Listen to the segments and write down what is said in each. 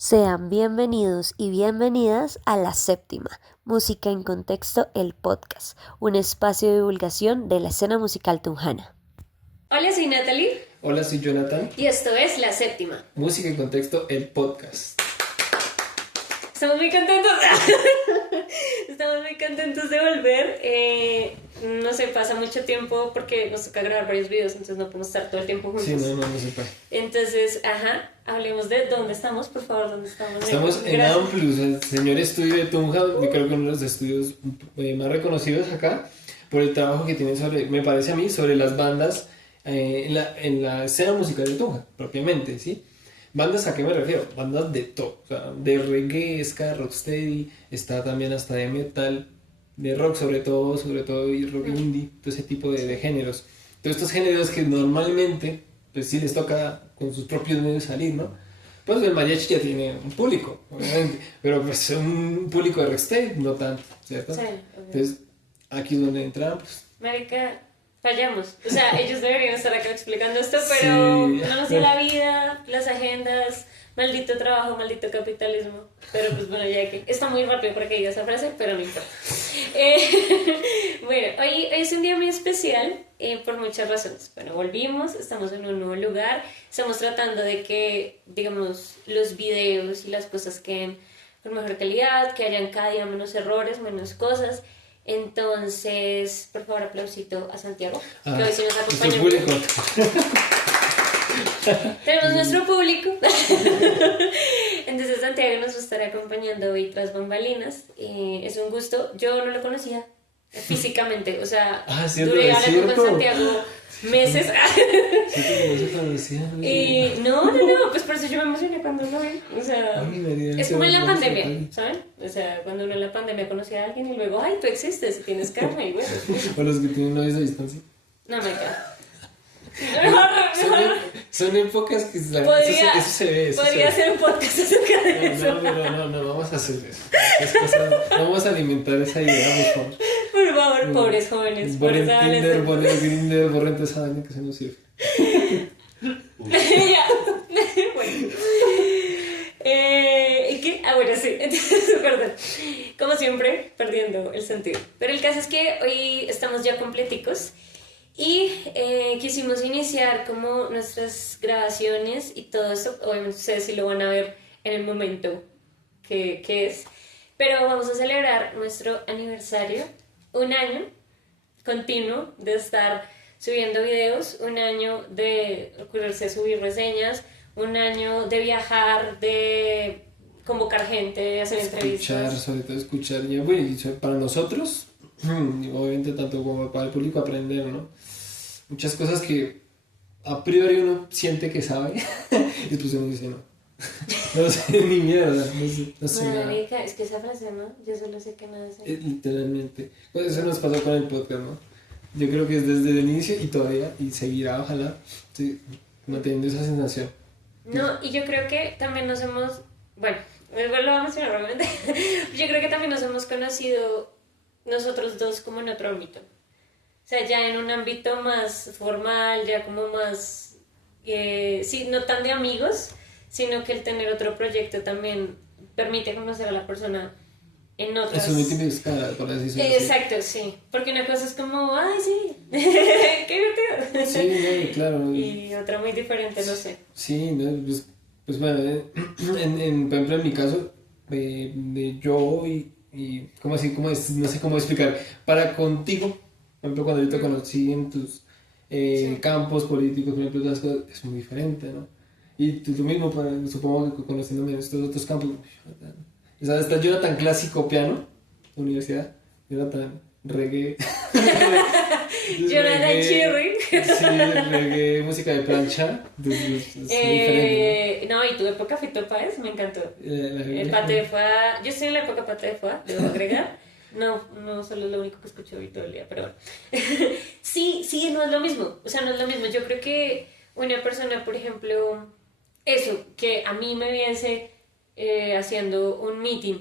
Sean bienvenidos y bienvenidas a La Séptima, Música en Contexto, el podcast, un espacio de divulgación de la escena musical tunjana. Hola, soy Natalie. Hola, soy Jonathan. Y esto es La Séptima. Música en Contexto, el podcast. Estamos muy contentos. Estamos muy contentos de volver. No sé, pasa mucho tiempo porque nos toca grabar varios videos, entonces no podemos estar todo el tiempo juntos. Sí, no se puede. Entonces, hablemos de dónde estamos, por favor, dónde estamos. Estamos en Amplus, el señor estudio de Tunja, yo creo que uno de los estudios más reconocidos acá, por el trabajo que tiene sobre, me parece a mí, sobre las bandas en la escena musical de Tunja, propiamente, ¿sí? ¿Bandas a qué me refiero? Bandas de todo, o sea, de reggae, ska, rocksteady, está también hasta de metal, de rock sobre todo y rock indie, todo ese tipo de géneros. Todos estos géneros que normalmente, pues sí les toca con sus propios medios salir, ¿no? Pues el mariachi ya tiene un público, obviamente, pero pues un público de rocksteady no tanto, ¿cierto? Sí, entonces, aquí es donde entramos. Marica, fallamos. O sea, ellos deberían estar acá explicando esto, pero Sí. no nos dio la vida, las agendas, maldito trabajo, maldito capitalismo. Pero pues bueno, ya que está muy rápido para que diga esa frase, pero no importa. Bueno, hoy es un día muy especial por muchas razones. Bueno, volvimos, estamos en un nuevo lugar, estamos tratando de que, digamos, los videos y las cosas queden con mejor calidad, que hayan cada día menos errores, menos cosas. Entonces, por favor, aplausito a Santiago, que hoy sí nos acompaña. Nuestro público. Tenemos nuestro público. Entonces, Santiago nos estará acompañando hoy tras bambalinas. Es un gusto. Yo no lo conocía físicamente, o sea, Cierto, duré hablando con cierto. Santiago meses. Y no, pues por eso yo me emocioné cuando lo vi. O sea, es como en la pandemia, ¿saben? O sea, cuando uno en la pandemia conocía a alguien y luego, ay, tú existes y tienes karma y bueno. O los que tienen novios a distancia. No me queda. Son épocas que eso se ve. Podría ser un podcast acerca de eso. No, vamos a hacer eso. No vamos a alimentar esa idea, por favor. Por favor, pobres jóvenes. Borren Tinder, borren Grindr, borren toda esa vaina que se nos sirve. Ya. Bueno. ¿Y qué? Bueno, sí. Entonces, perdón. Como siempre, perdiendo el sentido. Pero el caso es que hoy estamos ya completicos. Y quisimos iniciar como nuestras grabaciones y todo eso. Obviamente ustedes sí lo van a ver en el momento que es. Pero vamos a celebrar nuestro aniversario. Un año continuo de estar subiendo videos. Un año de ocurrirse a subir reseñas. Un año de viajar, de convocar gente, de hacer entrevistas. Sobre todo escuchar. Y bueno, para nosotros, obviamente tanto como para el público, aprender, ¿no? Muchas cosas que a priori uno siente que sabe y después uno dice no. No sé ni mierda, no sé nada. Marica, es que esa frase, ¿no? Yo solo sé que nada sé. Literalmente. Pues eso nos pasó con el podcast, ¿no? Yo creo que es desde el inicio y todavía, y seguirá, ojalá, sí, manteniendo esa sensación. No, y yo creo que también nos hemos, bueno, lo voy a mencionar realmente. Yo creo que también nos hemos conocido nosotros dos como en otro ámbito. O sea, ya en un ámbito más formal, ya como más, sí, no tan de amigos, sino que el tener otro proyecto también permite conocer a la persona en otras... Es un íntimo escala, por así decirlo. Exacto, sí. Porque una cosa es como, ay, sí, qué divertido. Sí, no, claro. Y otra muy diferente, no sé. Sí, no, pues bueno, por ejemplo, en mi caso, de yo y ¿cómo así? No sé cómo explicar. Para contigo, por ejemplo, cuando yo te conocí en tus campos políticos, por ejemplo, todas las cosas, es muy diferente, ¿no? Y tú mismo, supongo que conociéndome en estos otros campos, o sea, yo era tan clásico piano, la universidad, yo era tan reggae. Yo no era chirri. Sí, reggae, música de plancha, entonces es muy diferente, ¿no? Y tu época Fito Páez, me encantó. El Pate de Foie, yo estoy en la época Pate de Foie, debo agregar. No solo es lo único que escucho hoy todo el día, pero bueno. Sí, no es lo mismo. O sea, no es lo mismo. Yo creo que una persona, por ejemplo, eso, que a mí me viese haciendo un meeting,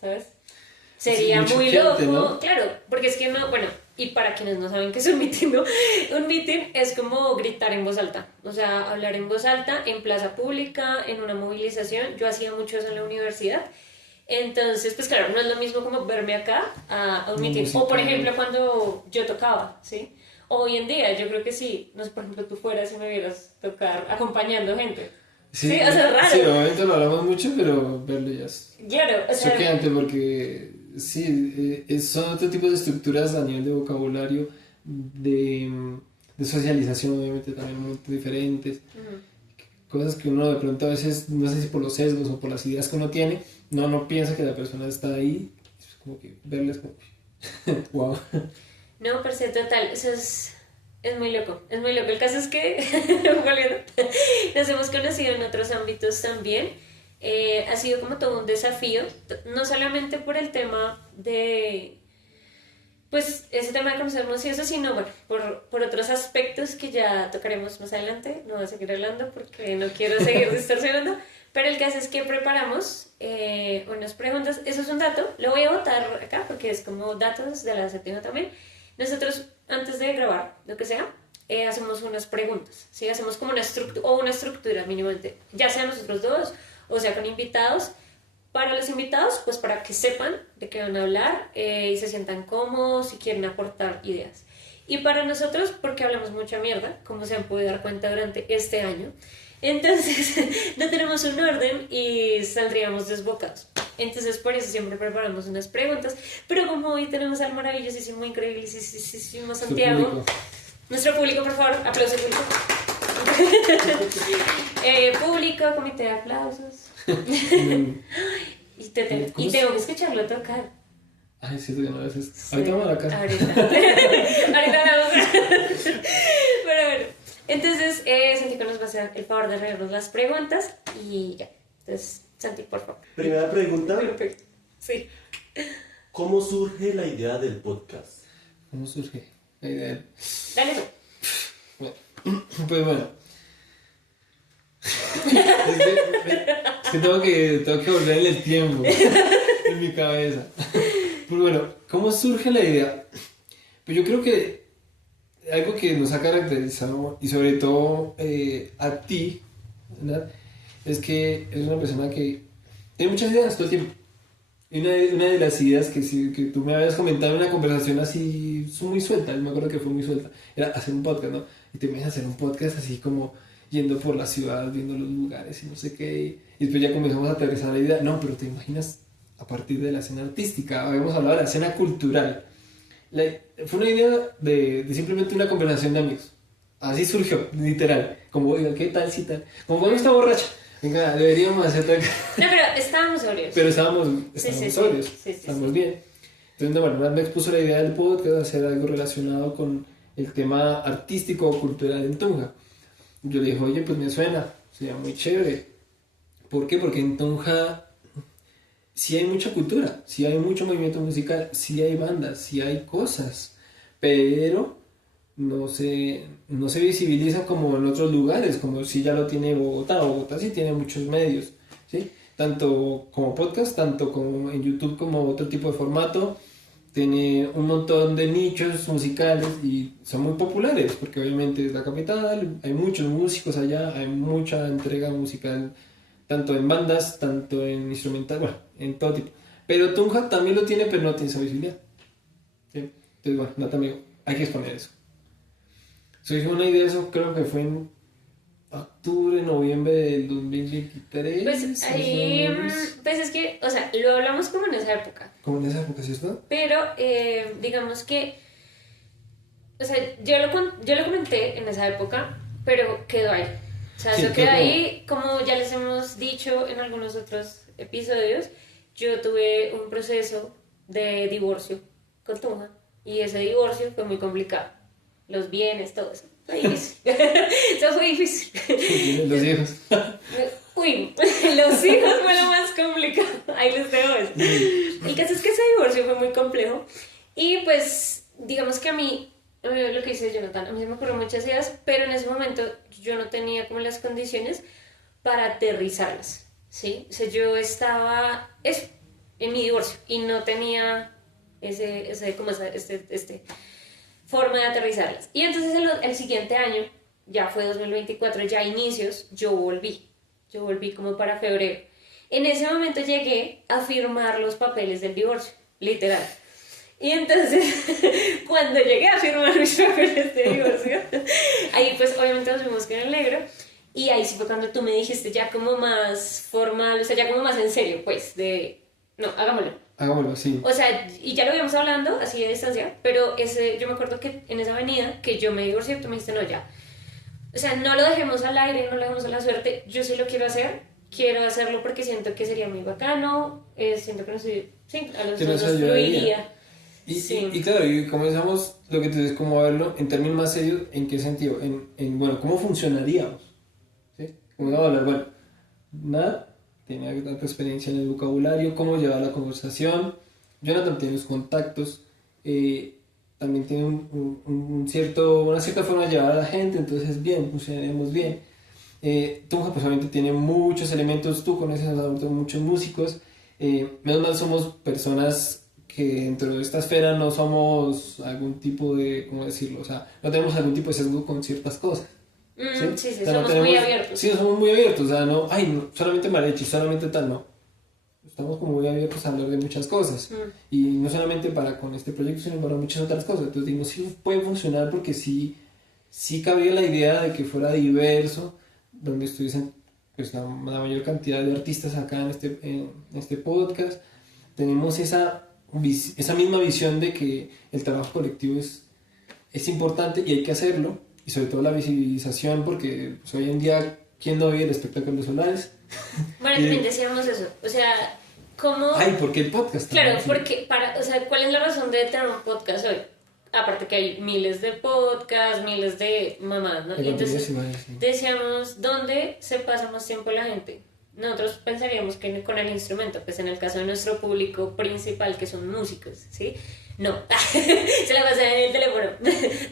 ¿sabes? Sería sí, muy choqueante, loco, ¿no? claro, porque es que no, bueno, Y para quienes no saben qué es un meeting, ¿no? Un meeting es como gritar en voz alta, o sea, hablar en voz alta en plaza pública, en una movilización. Yo hacía mucho eso en la universidad. Entonces, pues claro, no es lo mismo como verme acá a un meeting. O por ejemplo, cuando yo tocaba, ¿sí? Hoy en día, yo creo que sí, no sé, por ejemplo, tú fueras y me vieras tocar acompañando gente. Sí, o sea, es raro. Sí, obviamente lo hablamos mucho, pero verlo ya es Claro, o sea, choqueante porque sí, son otro tipo de estructuras a nivel de vocabulario, de socialización, obviamente también muy diferentes. Cosas que uno de pronto a veces, no sé si por los sesgos o por las ideas que uno tiene, no piensa que la persona está ahí. Es como que verles como, wow. no, pero sí, total, eso es muy loco, es muy loco. El caso es que, volviendo, nos hemos conocido en otros ámbitos también. Ha sido como todo un desafío, no solamente por el tema de, pues, ese tema de conocernos y eso, sino, bueno, por otros aspectos que ya tocaremos más adelante. No voy a seguir hablando porque no quiero seguir distorsionando, pero el caso es que preparamos unas preguntas. Eso es un dato, lo voy a botar acá porque es como datos de la séptima también. Nosotros, antes de grabar, lo que sea, hacemos unas preguntas, ¿sí? Hacemos como una estructura mínimamente, ya sea nosotros dos o sea con invitados. Para los invitados, pues para que sepan de qué van a hablar y se sientan cómodos y quieren aportar ideas. Y para nosotros, porque hablamos mucha mierda, como se han podido dar cuenta durante este año. Entonces, no tenemos un orden y saldríamos desbocados. Entonces, por eso siempre preparamos unas preguntas. Pero como hoy tenemos al maravillosísimo, increíblísimo Santiago, nuestro público, por favor, aplauso público. Público, comité de aplausos. y tengo que escucharlo tocar. Ay, sí, ya no lo haces. Sí. Ahorita vamos a la casa. Ahorita vamos. Pero bueno, entonces Santiago nos va a hacer el favor de leernos las preguntas y ya. Entonces, Santi, por favor. Primera pregunta. Perfecto. Sí. ¿Cómo surge la idea del podcast? ¿Cómo surge la idea? Dale tú. Bueno, pues bueno. Es que tengo que volver en el tiempo en mi cabeza. Pues bueno, ¿cómo surge la idea? Pues yo creo que algo que nos ha caracterizado y sobre todo a ti, ¿verdad? Es que eres una persona que tiene muchas ideas todo el tiempo. Y una de las ideas que tú me habías comentado en una conversación así muy suelta, me acuerdo que fue muy suelta, era hacer un podcast, ¿no? Y te imaginas hacer un podcast así como yendo por la ciudad, viendo los lugares y no sé qué. Y después ya comenzamos a aterrizar la idea. No, pero te imaginas a partir de la escena artística. Habíamos hablado de la escena cultural. Fue una idea de simplemente una conversación de amigos. Así surgió, literal. Como, oiga, ¿qué tal si tal? Como cuando está borracha. Venga, deberíamos hacer tal. No, pero estábamos sobrios. Pero estábamos sobrios. Sí, estábamos bien. Entonces, bueno, me expuso la idea del podcast, hacer algo relacionado con el tema artístico o cultural en Tunja. Yo le dije, oye, pues me suena, sería muy chévere. ¿Por qué? Porque en Tunja sí hay mucha cultura, sí hay mucho movimiento musical, sí hay bandas, sí hay cosas, pero no se visibilizan como en otros lugares, como si ya lo tiene Bogotá. Bogotá sí tiene muchos medios, ¿sí? Tanto como podcast, tanto como en YouTube, como otro tipo de formato. Tiene un montón de nichos musicales y son muy populares porque obviamente es la capital, hay muchos músicos allá, hay mucha entrega musical tanto en bandas, tanto en instrumental, bueno, en todo tipo. Pero Tunja también lo tiene, pero no tiene esa visibilidad. ¿Sí? Entonces, bueno, no, también hay que exponer eso. Surgió una idea de eso, creo que fue en octubre, noviembre del 2023. Pues ahí, pues es que, o sea, lo hablamos como en esa época. Como en esa época, ¿cierto? Pero digamos que, o sea, yo lo comenté en esa época, pero quedó ahí. O sea, sí, eso quedó ahí, como ya les hemos dicho en algunos otros episodios, yo tuve un proceso de divorcio con Tunja y ese divorcio fue muy complicado. Los bienes, todo eso. Fue difícil. Eso fue difícil. Los hijos. Uy, los hijos fue lo más complicado. Ahí les dejo eso. El caso es que ese divorcio fue muy complejo. Y pues, digamos que a mí, lo que dice Jonathan, a mí se me ocurrieron muchas ideas, pero en ese momento yo no tenía como las condiciones para aterrizarlas, ¿sí? O sea, yo estaba en mi divorcio y no tenía forma de aterrizarlas. Y entonces el siguiente año, ya fue 2024, ya inicios, yo volví como para febrero. En ese momento llegué a firmar los papeles del divorcio, literal. Y entonces, cuando llegué a firmar mis papeles de divorcio, ahí pues obviamente nos fuimos con el negro. Y ahí sí fue cuando tú me dijiste ya como más formal, o sea, ya como más en serio, pues, no, hagámoslo. Hagámoslo, sí. O sea, y ya lo íbamos hablando, así de distancia, pero yo me acuerdo que en esa avenida, que yo me divorcié, tú me dijiste, no, ya. O sea, no lo dejemos al aire, no lo dejemos a la suerte, yo sí lo quiero hacerlo porque siento que sería muy bacano, siento que a los dos nos fluiría. Y claro, y comenzamos lo que tú dices, como a verlo en términos más serios, ¿en qué sentido? Bueno, ¿cómo funcionaríamos? ¿Sí? ¿Cómo vamos a hablar? Bueno, nada, tenía tanta experiencia en el vocabulario, cómo llevar la conversación. Jonathan tiene los contactos, también tiene una cierta forma de llevar a la gente, entonces bien, funcionaríamos bien. Tunja pues obviamente tiene muchos elementos, tú conoces a muchos músicos, menos mal somos personas que dentro de esta esfera no somos algún tipo de, ¿cómo decirlo? O sea, no tenemos algún tipo de sesgo con ciertas cosas. Sí, o sea, somos muy abiertos. Sí, somos muy abiertos, o sea, no, solamente mariachi, solamente tal, no. Estamos como muy abiertos a hablar de muchas cosas. Y no solamente con este proyecto, sino para muchas otras cosas. Entonces digo, sí puede funcionar porque sí cabía la idea de que fuera diverso, donde estuviesen pues, la mayor cantidad de artistas acá en este podcast. Tenemos esa misma visión de que el trabajo colectivo es importante y hay que hacerlo, y sobre todo la visibilización, porque pues, hoy en día, ¿quién no ve el espectáculo de solares? Bueno, también decíamos eso, o sea, ¿cómo? ¿Por qué el podcast? Claro, sí. porque, o sea, ¿cuál es la razón de tener un podcast hoy? Aparte que hay miles de podcasts, miles de mamadas, ¿no? Y entonces decíamos, ¿dónde se pasa más tiempo la gente? Nosotros pensaríamos que con el instrumento, pues en el caso de nuestro público principal, que son músicos, ¿sí? No, se la pasa en el teléfono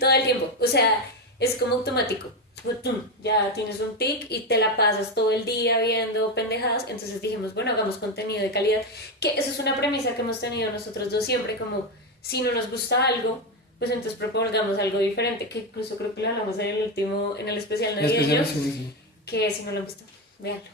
todo el tiempo, o sea, es como automático. Ya tienes un tic y te la pasas todo el día viendo pendejadas. Entonces dijimos, bueno, hagamos contenido de calidad, que eso es una premisa que hemos tenido nosotros dos siempre, como si no nos gusta algo, pues entonces propongamos algo diferente, que incluso creo que lo hablamos en el especial navideño, que si no lo han visto, véanlo.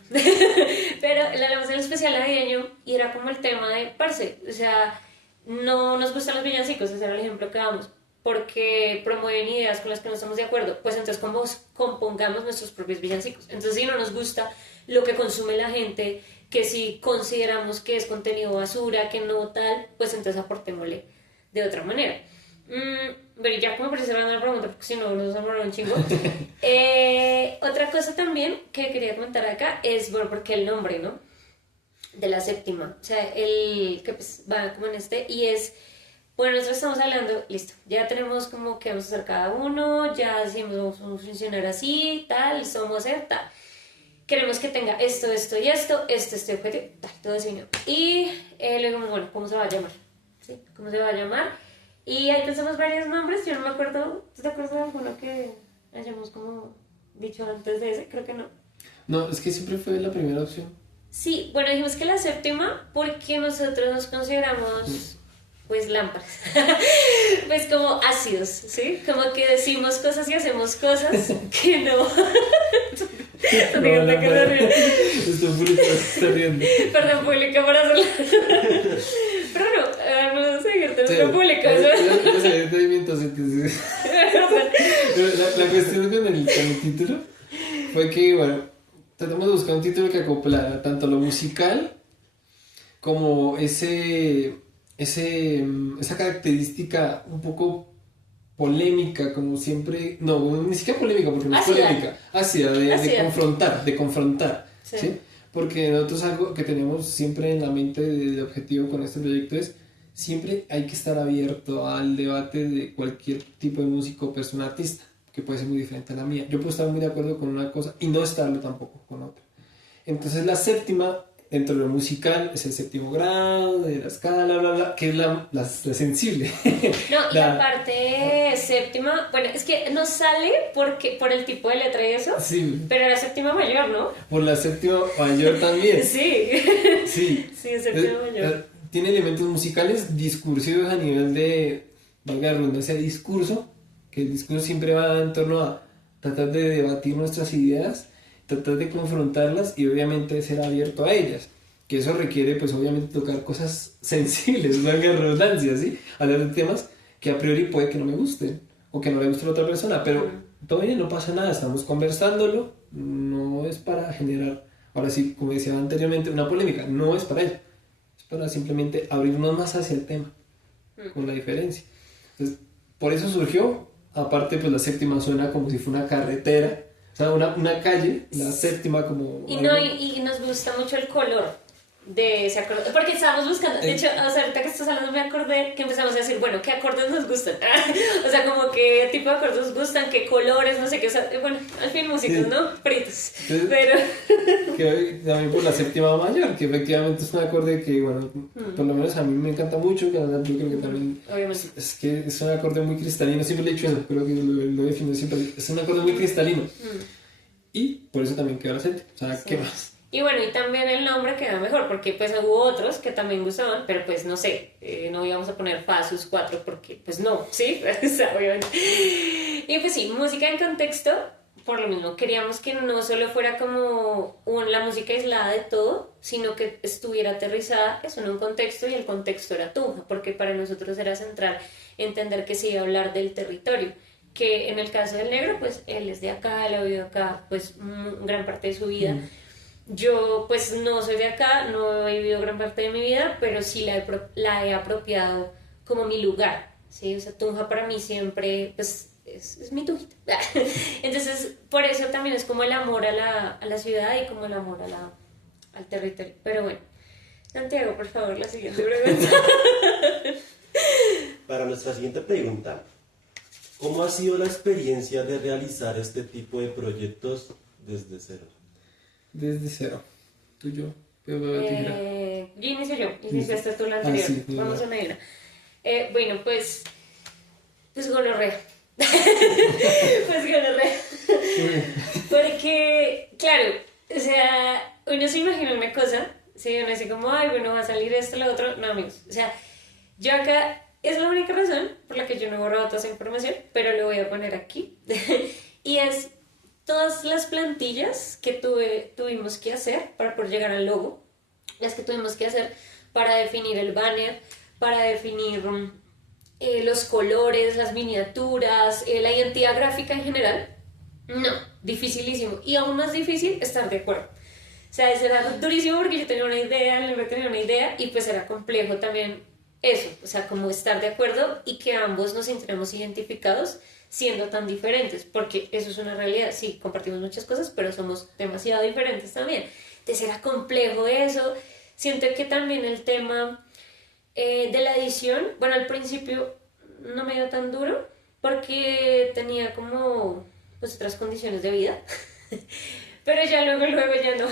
Pero lo hablamos en el especial navideño y era como el tema de, parce, o sea, no nos gustan los villancicos, ese era el ejemplo que damos, porque promueven ideas con las que no estamos de acuerdo, pues entonces como compongamos nuestros propios villancicos. Entonces si no nos gusta lo que consume la gente, que si consideramos que es contenido basura, que no tal, pues entonces aportémosle de otra manera. Pero ya como para cerrar la pregunta, porque si no nos vamos a hablar un chingo. Otra cosa también que quería comentar acá es, bueno, porque el nombre, ¿no? De la séptima, o sea, el que pues va como en y es... Bueno, nosotros estamos hablando, listo, ya tenemos como que vamos a hacer cada uno, ya decimos vamos a funcionar así, tal, somos hacer tal. Queremos que tenga esto y esto, este objetivo, tal, todo definido. Y luego, bueno, ¿cómo se va a llamar? ¿Sí? ¿Cómo se va a llamar? Y ahí pensamos varios nombres, yo no me acuerdo, ¿tú te acuerdas de alguno que hayamos como dicho antes de ese? Creo que no. No, es que siempre fue la primera opción. Sí, bueno, dijimos que la séptima porque nosotros nos consideramos... pues lámparas, pues como ácidos, ¿sí? Como que decimos cosas y hacemos cosas que no. Esto público está riendo. Perdón, público, por hacerlo. Pero no seguirte nuestro público. La cuestión con el título fue que, bueno, tratamos de buscar un título que acoplara tanto lo musical como esa característica un poco polémica, como siempre, no, ni siquiera polémica, porque no es polémica, ácida, de confrontar, ¿sí? Porque nosotros algo que tenemos siempre en la mente de objetivo con este proyecto es, siempre hay que estar abierto al debate de cualquier tipo de músico o persona artista, que puede ser muy diferente a la mía. Yo puedo estar muy de acuerdo con una cosa y no estarlo tampoco con otra. Entonces la séptima, dentro de lo musical, es el séptimo grado de la escala, bla, bla, que es la sensible. No, y aparte séptima, bueno, es que no sale por el tipo de letra y eso, sí, pero era séptima mayor, ¿no? Por la séptima mayor también. Sí, sí, séptima mayor. Tiene elementos musicales discursivos a nivel de, valga la redundancia, discurso, que el discurso siempre va en torno a tratar de debatir nuestras ideas, tratar de confrontarlas y obviamente ser abierto a ellas, que eso requiere pues obviamente tocar cosas sensibles, valga la redundancia, ¿sí? Hablar de temas que a priori puede que no me gusten o que no le guste a la otra persona, pero todo bien, no pasa nada, estamos conversándolo, no es para generar, ahora sí, como decía anteriormente, una polémica, no es para ello, es para simplemente abrirnos más hacia el tema, con la diferencia. Entonces, por eso surgió, aparte pues la séptima suena como si fuera una carretera, o sea, una calle, la séptima como... Y, no, y nos gusta mucho el color de ese acorde, porque estábamos buscando, de hecho, o sea, ahorita que estás hablando me acordé que empezamos a decir, bueno, ¿qué acordes nos gustan? O sea, como qué tipo de acordes nos gustan, qué colores, no sé qué, o sea, bueno, al fin músicos, Sí. ¿no? Fritos, Entonces, pero... que hoy también por la séptima mayor, que efectivamente es un acorde que, bueno, por lo menos a mí me encanta mucho, que yo creo que también Obviamente. es que es un acorde muy cristalino, siempre le he dicho eso, creo que lo defino siempre, es un acorde muy cristalino y por eso también queda la séptima, o sea, Sí. ¿qué más? Y bueno, y también el nombre queda mejor, porque pues hubo otros que también gustaban, pero pues no sé, no íbamos a poner Fasus 4 porque pues no, ¿sí? O sea, obviamente. Y pues sí, música en contexto, por lo mismo, queríamos que no solo fuera como la música aislada de todo, sino que estuviera aterrizada eso en un contexto y el contexto era Tunja, porque para nosotros era central entender que se iba a hablar del territorio, que en el caso del negro, pues él es de acá, él ha vivido acá pues gran parte de su vida. Yo pues no soy de acá, no he vivido gran parte de mi vida, pero sí la he apropiado como mi lugar, ¿sí? O sea, Tunja para mí siempre pues es mi Tunjita. Entonces, por eso también es como el amor a la ciudad y como el amor al territorio. Pero bueno, Santiago, por favor, la siguiente pregunta. Para nuestra siguiente pregunta, ¿cómo ha sido la experiencia de realizar este tipo de proyectos desde cero? Desde cero, tú y yo, pero Iniciaste tú la anterior, sí, vamos a medirla. Bueno, pues gonorrea. Pues gonorrea. Porque, claro, o sea, uno se imagina una cosa, ¿sí? Uno dice como, ay, bueno, va a salir esto, lo otro. No, amigos, o sea, yo acá, es la única razón por la que yo no he borrado toda esa información, pero lo voy a poner aquí. Y es todas las plantillas que tuvimos que hacer para poder llegar al logo, las que tuvimos que hacer para definir el banner, para definir los colores, las miniaturas, la identidad gráfica en general. No, dificilísimo. Y aún más difícil estar de acuerdo. O sea, eso era durísimo porque yo tenía una idea, el hombre tenía una idea y pues era complejo también eso, o sea, como estar de acuerdo y que ambos nos sintiéramos identificados siendo tan diferentes, porque eso es una realidad, sí, compartimos muchas cosas, pero somos demasiado diferentes también. Entonces era complejo eso. Siento que también el tema de la edición, bueno, al principio no me dio tan duro porque tenía como pues otras condiciones de vida. Pero ya luego ya no.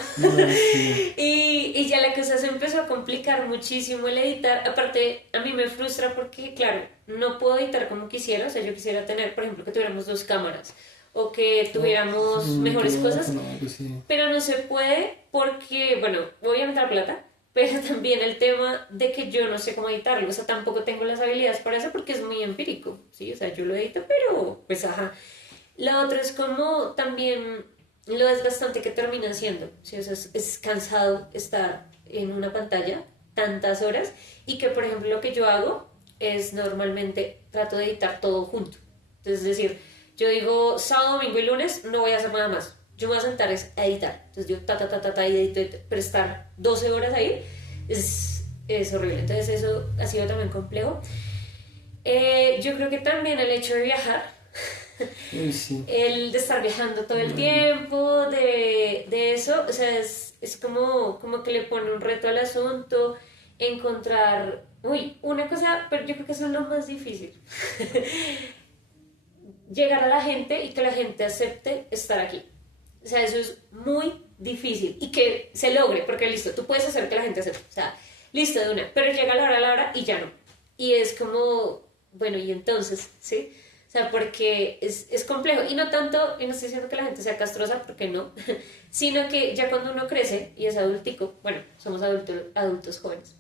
sí. Y ya la cosa se empezó a complicar muchísimo el editar. Aparte, a mí me frustra porque, claro, no puedo editar como quisiera. O sea, yo quisiera tener, por ejemplo, que tuviéramos 2 cámaras o que tuviéramos mejores cosas. Pues sí. Pero no se puede porque, bueno, obviamente la plata, pero también el tema de que yo no sé cómo editarlo. O sea, tampoco tengo las habilidades para eso porque es muy empírico, ¿sí? O sea, yo lo edito, pero pues ajá. Lo otro es como también lo desgastante que termina siendo, ¿sí? O sea, es cansado estar en una pantalla tantas horas y que, por ejemplo, lo que yo hago es normalmente trato de editar todo junto. Entonces, es decir, yo digo sábado, domingo y lunes no voy a hacer nada más. Yo me voy a sentar a editar. Entonces digo edito, pero estar 12 horas ahí es horrible. Entonces eso ha sido también complejo. Yo creo que también el hecho de viajar, Uy, sí. el de estar viajando todo el tiempo, de eso, o sea, es como que le pone un reto al asunto, encontrar, una cosa, pero yo creo que eso es lo más difícil. Llegar a la gente y que la gente acepte estar aquí. O sea, eso es muy difícil y que se logre, porque listo, tú puedes hacer que la gente acepte, o sea, listo de una, pero llega la hora y ya no. Y es como, bueno, y entonces, ¿sí? O sea, porque es complejo. Y no tanto, y no estoy diciendo que la gente sea castrosa, porque no, sino que ya cuando uno crece y es adultico, bueno, somos adultos jóvenes,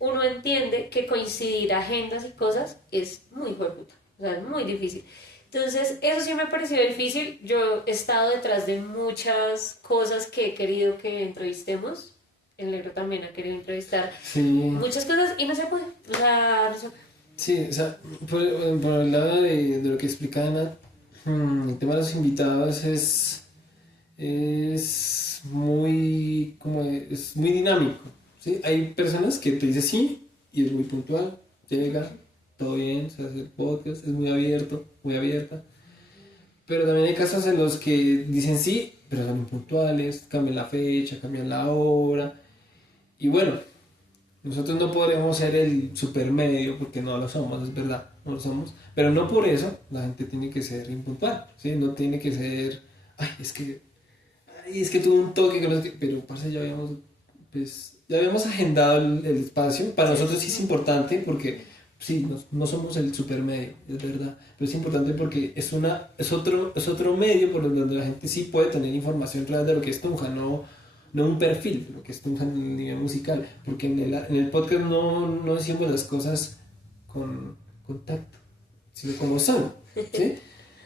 uno entiende que coincidir agendas y cosas es muy hueputa, o sea, es muy difícil. Entonces, eso sí me pareció difícil. Yo he estado detrás de muchas cosas que he querido que entrevistemos. El negro también ha querido entrevistar Sí. muchas cosas y no se puede. O sea, no se puede. Sí, o sea, por el lado de lo que explica Ana, el tema de los invitados es muy, es muy dinámico, ¿sí? Hay personas que te dicen sí y es muy puntual, llega, todo bien, se hace el podcast, es muy abierto, muy abierta. Pero también hay casos en los que dicen sí, pero son impuntuales, cambian la fecha, cambian la hora. Y bueno, nosotros no podremos ser el supermedio porque no lo somos, es verdad, no lo somos. Pero no por eso la gente tiene que ser impuntual, ¿sí? No tiene que ser, ay, es que tuvo un toque, que no sé qué", pero parce, ya habíamos agendado el espacio. Para nosotros sí es importante porque sí, no somos el supermedio, es verdad, pero es importante porque es otro medio por donde la gente sí puede tener información real de lo que es Tunja, no un perfil, lo que es Tunja en el nivel musical, porque en el podcast no decimos las cosas con tacto, sino como son, ¿sí?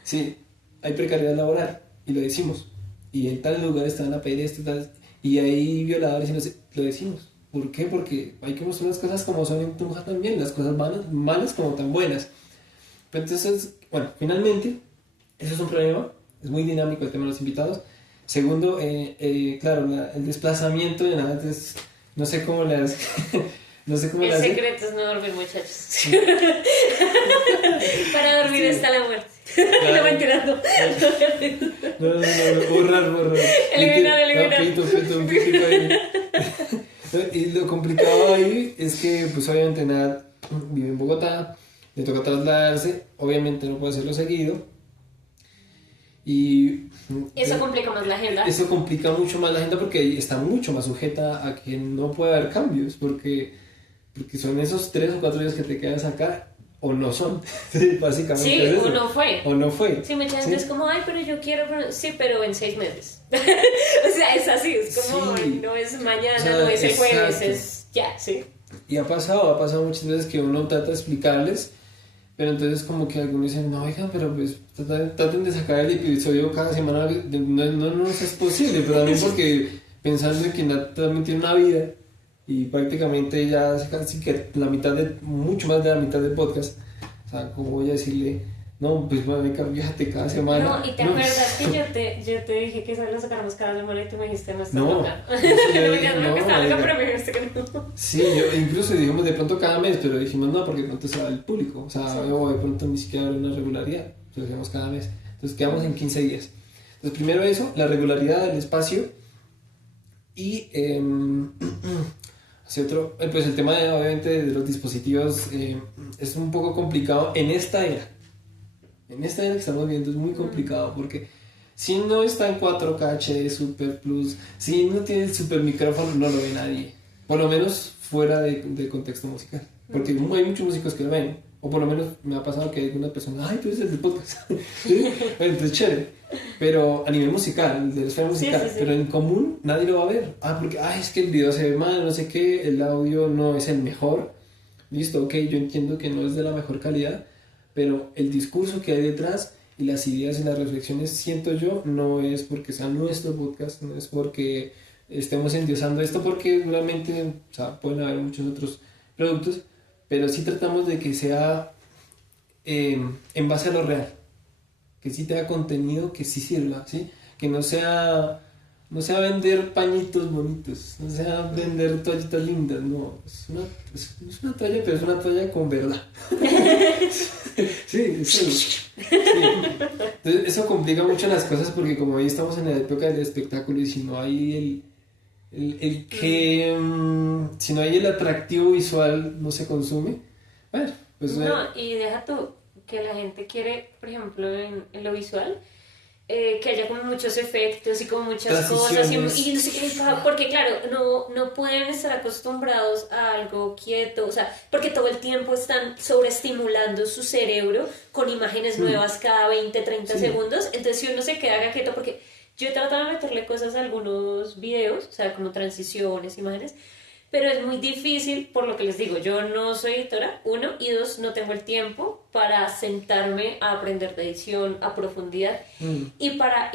Sí, hay precariedad laboral, y lo decimos, y en tal lugar están a pedir esto, y hay violadores, y no sé, lo decimos. ¿Por qué? Porque hay que mostrar las cosas como son en Tunja también, las cosas malas como tan buenas. Pero entonces, bueno, finalmente, eso es un problema, es muy dinámico el tema de los invitados. Segundo, claro, el desplazamiento de nada, entonces, no sé cómo le hace. No sé cómo El le hace. secreto es no dormir, muchachos. Para dormir está la muerte. Claro. No, mentira, no. No, borrar. Eliminar. No, pito ahí. Y lo complicado ahí es que, pues obviamente, nada, vive en Bogotá, le toca trasladarse, obviamente no puede hacerlo seguido. Y Eso complica más la agenda. eso complica mucho más la agenda porque está mucho más sujeta a que no puede haber cambios, porque son esos 3 o 4 días que te quedas acá, o no son, básicamente. Sí, es eso. o no fue. O no fue. Sí, mucha gente ¿Sí? es como, ay, pero yo quiero, sí, pero en 6 meses. O sea, es así, es como, Sí. no es mañana, O sea, no es el jueves, exacto. es ya, sí. Y ha pasado muchas veces que uno trata de explicarles, pero entonces como que algunos dicen, no, oigan, pero pues traten de sacar el episodio cada semana, no es posible, pero también porque pensando en que Nat también tiene una vida y prácticamente ya hace casi que mucho más de la mitad del podcast, o sea, ¿cómo voy a decirle? No, pues bueno, fíjate cada semana. No, y te acuerdas que yo te dije que solo lo sacáramos cada semana y tú me dijiste, no está No, loca. no, yo Ya no, que está loca, pero me dijiste que no. Sí, incluso dijimos de pronto cada mes, pero dijimos no, porque de pronto se va el público, o sea, Sí. o de pronto ni siquiera habrá una regularidad, lo hacemos cada mes. Entonces quedamos en 15 días. Entonces primero eso, la regularidad del espacio y hacia otro, pues el tema obviamente de los dispositivos es un poco complicado en esta era. En esta era que estamos viendo es muy complicado porque si no está en 4K HD Super Plus, si no tiene el super micrófono, no lo ve nadie. Por lo menos fuera del contexto musical. Porque hay muchos músicos que lo ven. O por lo menos me ha pasado que hay alguna persona, ay, tú eres el del podcast. ¿Sí? Entonces, chévere. Pero a nivel musical, de la esfera musical, sí. pero en común nadie lo va a ver. Porque, es que el video se ve mal, no sé qué, el audio no es el mejor. Listo, ok, yo entiendo que no es de la mejor calidad, pero el discurso que hay detrás y las ideas y las reflexiones, siento yo, no es porque sea nuestro podcast, no es porque estemos endiosando esto, porque realmente, o sea, pueden haber muchos otros productos, pero sí tratamos de que sea en base a lo real, que sí tenga contenido que sí sirva, ¿sí? Que no sea vender pañitos bonitos, no sea vender toallitas lindas, no, es una toalla, pero es una toalla con verdad. Sí, sí. Entonces eso complica mucho las cosas porque como hoy estamos en la época del espectáculo y si no hay si no hay el atractivo visual no se consume, bueno, pues No, y deja tú que la gente quiere, por ejemplo, en lo visual, que haya como muchos efectos y como muchas cosas y no sé qué, porque claro, no pueden estar acostumbrados a algo quieto, o sea, porque todo el tiempo están sobreestimulando su cerebro con imágenes nuevas cada 20, 30 segundos, entonces si uno se queda quieto, porque yo he tratado de meterle cosas a algunos videos, o sea, como transiciones, imágenes, pero es muy difícil, por lo que les digo, yo no soy editora, 1, y 2, no tengo el tiempo para sentarme a aprender de edición a profundidad. Y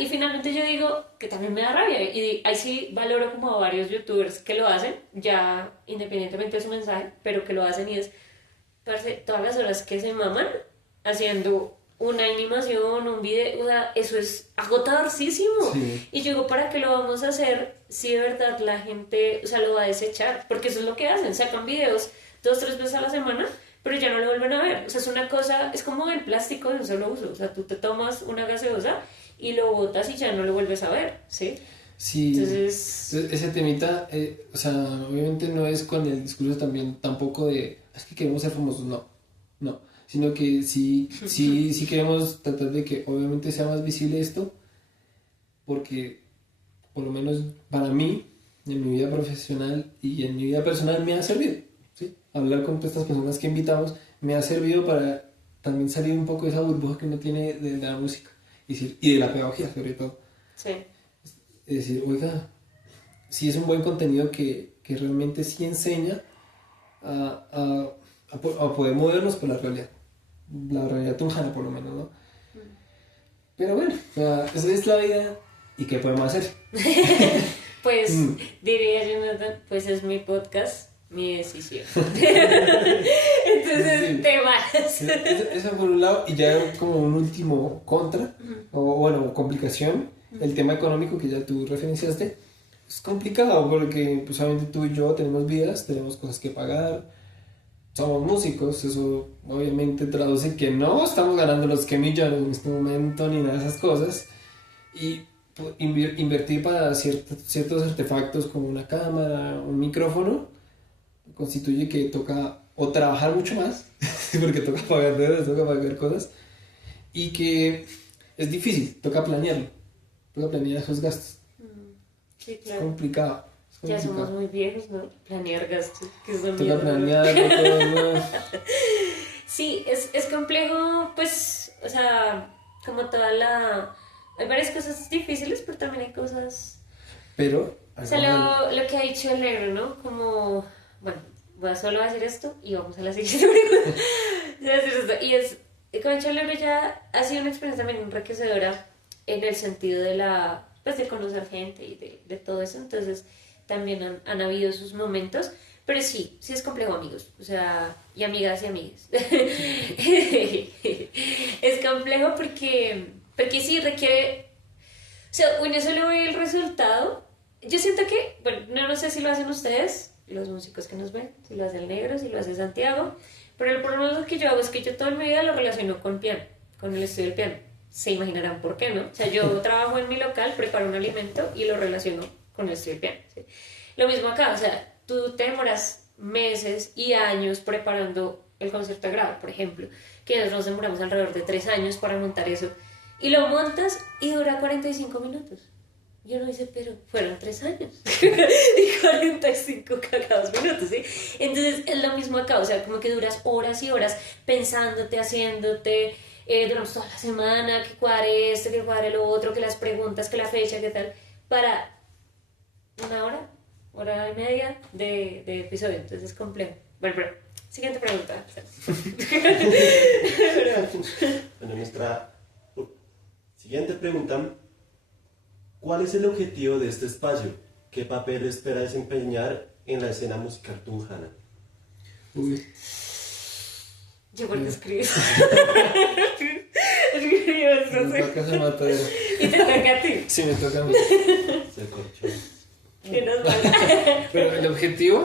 finalmente yo digo que también me da rabia. Y ahí sí valoro como a varios youtubers que lo hacen, ya independientemente de su mensaje, pero que lo hacen y es, parce, todas las horas que se maman haciendo una animación, un video, o sea, eso es agotadorcísimo. Sí. Y yo digo, ¿para qué lo vamos a hacer si de verdad la gente, o sea, lo va a desechar? Porque eso es lo que hacen, sacan videos 2-3 veces a la semana, pero ya no lo vuelven a ver. O sea, es una cosa, es como el plástico de un solo uso. O sea, tú te tomas una gaseosa y lo botas y ya no lo vuelves a ver, ¿sí? Sí, Entonces, ese temita, o sea, obviamente no es con el discurso también tampoco de, es que queremos ser famosos, no, sino que sí queremos tratar de que obviamente sea más visible esto, porque por lo menos para mí, en mi vida profesional y en mi vida personal me ha servido, ¿sí? Hablar con todas estas personas que invitamos me ha servido para también salir un poco de esa burbuja que uno tiene de la música y de la pedagogía sobre todo. sí. Es decir, oiga, si es un buen contenido que realmente sí enseña a poder movernos por la realidad tunjana por lo menos, ¿no? Pero bueno, o sea, esa es la vida y ¿qué podemos hacer? Pues diría Jonathan, pues es mi podcast, mi decisión. Entonces Sí. te vas. Eso por un lado, y ya como un último contra, o bueno, complicación, el tema económico que ya tú referenciaste, es complicado porque pues obviamente tú y yo tenemos vidas, tenemos cosas que pagar, somos músicos, eso obviamente traduce que no estamos ganando los que millones en este momento ni nada de esas cosas, y pues, invertir para ciertos artefactos como una cámara, un micrófono, constituye que toca o trabajar mucho más, porque toca pagar deudas, toca pagar cosas, y que es difícil, toca planear esos gastos. Sí, Es claro. complicado. Ya somos muy viejos, ¿no? Planear gastos, que es lo Toca mierda. planearlo todo, ¿no? Sí, es complejo, pues, o sea, como toda la... Hay varias cosas difíciles, pero también hay cosas... Pero, O sea, lo que ha dicho el negro, ¿no? Como, bueno, voy a solo decir esto y vamos a la siguiente pregunta. Voy a decir esto. Y es, como ha dicho el negro, ya ha sido una experiencia también enriquecedora en el sentido de la, pues, de conocer gente y de todo eso. Entonces, también han habido sus momentos. Pero sí es complejo, amigos. O sea, y amigas y amigues. Es complejo porque sí requiere... O sea, uno solo ve el resultado. Yo siento que, bueno, no sé si lo hacen ustedes, los músicos que nos ven, si lo hace el negro, si lo hace Santiago, pero el problema que yo hago es que yo toda mi vida lo relaciono con piano, con el estudio del piano. Se imaginarán por qué, ¿no? O sea, yo trabajo en mi local, preparo un alimento y lo relaciono con el estudio del piano, ¿sí? Lo mismo acá, o sea, tú te demoras meses y años preparando el concierto de grado, por ejemplo, que nosotros nos demoramos alrededor de 3 años para montar eso, y lo montas y dura 45 minutos. Y uno dice, pero fueron 3 años. Y 45 cagados minutos, ¿sí? Entonces es lo mismo acá, o sea, como que duras horas y horas pensándote, haciéndote, duramos toda la semana, que cuadre esto, que cuadre lo otro, que las preguntas, que la fecha, que tal, para una hora y media de episodio. Entonces es complejo. Bueno, pero, siguiente pregunta. Bueno, nuestra siguiente pregunta: ¿cuál es el objetivo de este espacio? ¿Qué papel espera desempeñar en la escena musical tunjana? Uy, Yo porque escribí. me toca ese matadero. Y te toca a ti. Sí, me toca a mí. Se corchó. Que nos va. Pero el objetivo,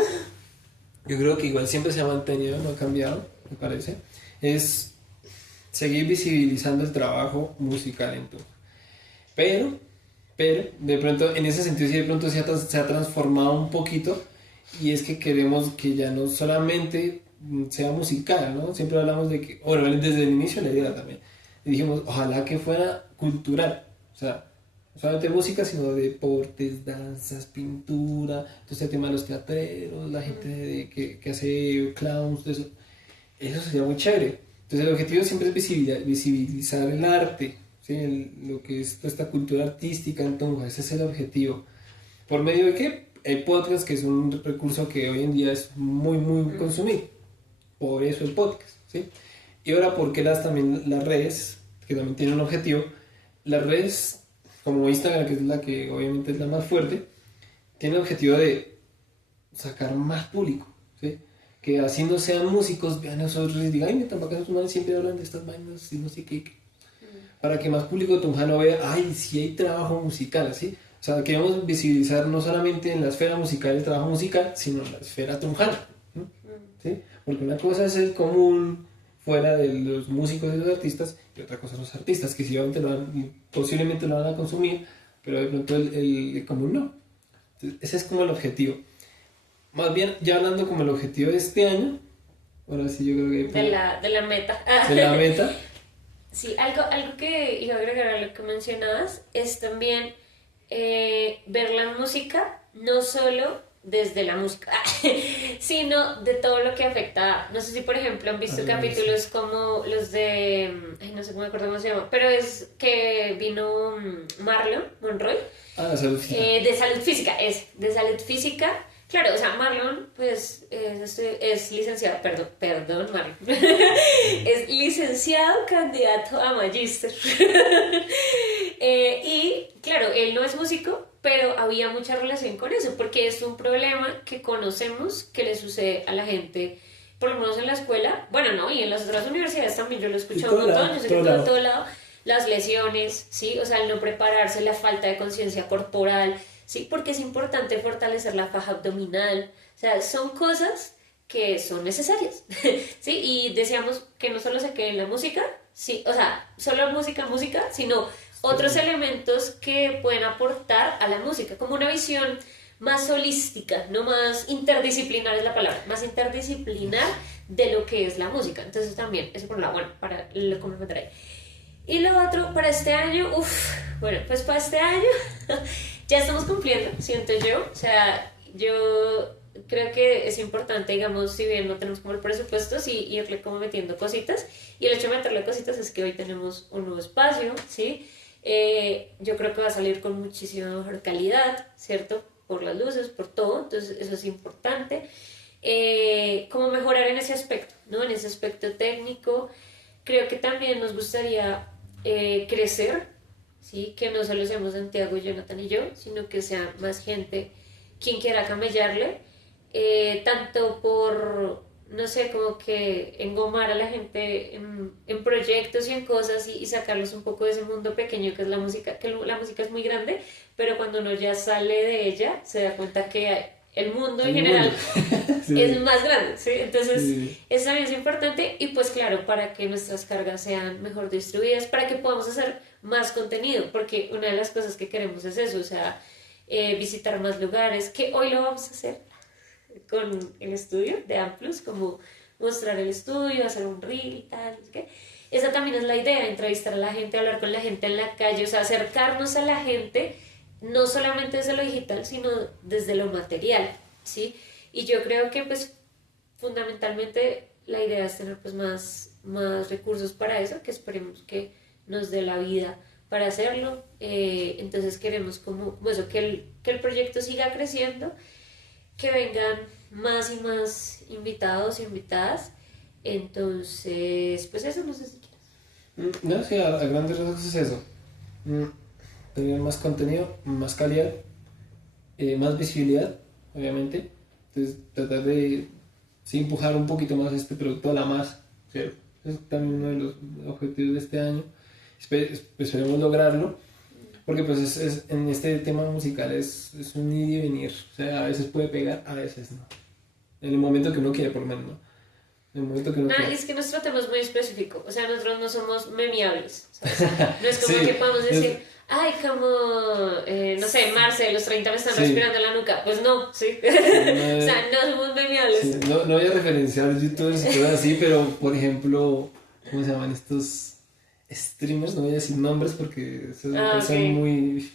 yo creo que igual siempre se ha mantenido, no ha cambiado, me parece, es seguir visibilizando el trabajo musical en Tunja. Pero, de pronto, en ese sentido, sí, de pronto se ha transformado un poquito, y es que queremos que ya no solamente sea musical, ¿no? Siempre hablamos de que, bueno, desde el inicio de la idea también, y dijimos, ojalá que fuera cultural, o sea, no solamente música, sino deportes, danzas, pintura, todo este tema de los teatreros, la gente que hace clowns, todo eso sería muy chévere. Entonces el objetivo siempre es visibilizar el arte, ¿sí? Lo que es toda esta cultura artística en Tunja, ese es el objetivo. ¿Por medio de qué? El podcast, que es un recurso que hoy en día es muy consumido, por eso el podcast, ¿sí? Y ahora, ¿por qué también las redes, que también tienen un objetivo? Las redes, como Instagram, que es la que obviamente es la más fuerte, tiene el objetivo de sacar más público, ¿sí? Que así no sean músicos, vean esos reels y digan, ay, me tan bacanos, tus manes siempre hablan de estas vainas y no sé qué. Para que más público tunjano vea, ay, sí hay trabajo musical, ¿sí? O sea, queremos visibilizar no solamente en la esfera musical el trabajo musical, sino en la esfera tunjana, ¿no? ¿Sí? Porque una cosa es el común fuera de los músicos y los artistas, y otra cosa son los artistas, que posiblemente lo van a consumir, pero de pronto el común no. Entonces, ese es como el objetivo. Más bien, ya hablando como el objetivo de este año, ahora sí yo creo que... De la meta. De la meta. Sí, algo que iba a agregar a lo que mencionabas es también ver la música no solo desde la música, sino de todo lo que afecta. No sé si por ejemplo han visto capítulos como los de, ay, no sé cómo me acuerdo cómo se llama, pero es que vino Marlon Monroy. De salud física. De salud física. Claro, o sea, Marlon, pues, es licenciado, perdón, Marlon, es licenciado candidato a magíster. Y, claro, él no es músico, pero había mucha relación con eso, porque es un problema que conocemos que le sucede a la gente, por lo menos en la escuela, bueno, no, y en las otras universidades también, yo lo he escuchado un montón, yo sé que en todo lado, las lesiones, ¿sí? O sea, el no prepararse, la falta de conciencia corporal, ¿sí? Porque es importante fortalecer la faja abdominal. O sea, son cosas que son necesarias, ¿sí? Y decíamos que no solo se quede en la música, sí, o sea, solo música, sino otros elementos que pueden aportar a la música, como una visión más holística, no más interdisciplinar es la palabra, más interdisciplinar de lo que es la música. Entonces también, eso por un lado, bueno, para lo complementar ahí. Y lo otro, para este año, bueno, pues para este año ya estamos cumpliendo, siento yo, o sea, yo creo que es importante, digamos, si bien no tenemos como el presupuesto, sí irle como metiendo cositas, y el hecho de meterle cositas es que hoy tenemos un nuevo espacio, ¿sí? Yo creo que va a salir con muchísima mejor calidad, ¿cierto? Por las luces, por todo, entonces eso es importante. Como mejorar en ese aspecto, ¿no? En ese aspecto técnico, creo que también nos gustaría crecer, ¿sí? Que no solo seamos Santiago, Jonathan y yo, sino que sea más gente quien quiera camellarle, tanto por, no sé, como que engomar a la gente en proyectos y en cosas y sacarlos un poco de ese mundo pequeño que es la música, que la música es muy grande, pero cuando uno ya sale de ella se da cuenta que el mundo en general sí. Es más grande, ¿sí? Entonces sí. Eso también es importante y pues claro, para que nuestras cargas sean mejor distribuidas, para que podamos hacer más contenido, porque una de las cosas que queremos es eso, o sea, visitar más lugares, que hoy lo vamos a hacer con el estudio de Amplus, como mostrar el estudio, hacer un reel y tal, ¿sí? Esa también es la idea, entrevistar a la gente, hablar con la gente en la calle, o sea, acercarnos a la gente, no solamente desde lo digital, sino desde lo material, ¿sí? Y yo creo que, pues, fundamentalmente la idea es tener, pues, más recursos para eso, que esperemos que nos dé la vida para hacerlo. Entonces queremos como eso, que el proyecto siga creciendo, que vengan más y más invitados y invitadas. Entonces, pues eso, no sé si quieres. No, sí, a grandes rasgos es eso. Tener más contenido, más calidad, más visibilidad, obviamente. Entonces, tratar de empujar un poquito más este producto a la masa, ¿cierto? Es también uno de los objetivos de este año. Esperemos lograrlo, porque pues en este tema musical es un ir y venir. O sea, a veces puede pegar, a veces no. En el momento que uno quiere, por lo menos, ¿no? En el momento que uno quiere. Es que nuestro tema es muy específico. O sea, nosotros no somos memeables, ¿sabes? No es como sí, que podamos decir... Ay, como, no sé, Marce, los 30 me están sí. respirando en la nuca. Pues no, ¿sí? O sea, no somos memeables. Sí, no voy a referenciar youtubers y cosas así, pero, por ejemplo, ¿cómo se llaman estos streamers? No voy a decir nombres porque son okay. Muy...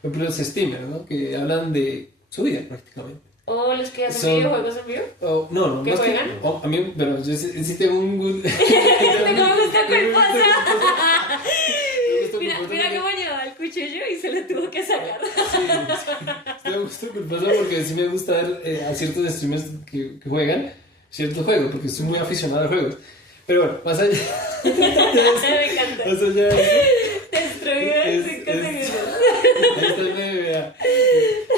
Por ejemplo, los streamers, ¿no? Que hablan de su vida, prácticamente. ¿O los que hacen videojuegos en vivo? No, ¿Que juegan? A mí, pero yo sí tengo un good... Tengo un gusto culposo. Mira cómo llevaba el cuchillo y se lo tuvo que sacar. Sí, me gusta culposo porque sí me gusta ver a ciertos streamers que juegan ciertos juegos, porque estoy muy aficionado a juegos. Pero bueno, más allá. Me encanta. Más allá de eso. Destruido en 5 segundos. Ahí está el meme, vea.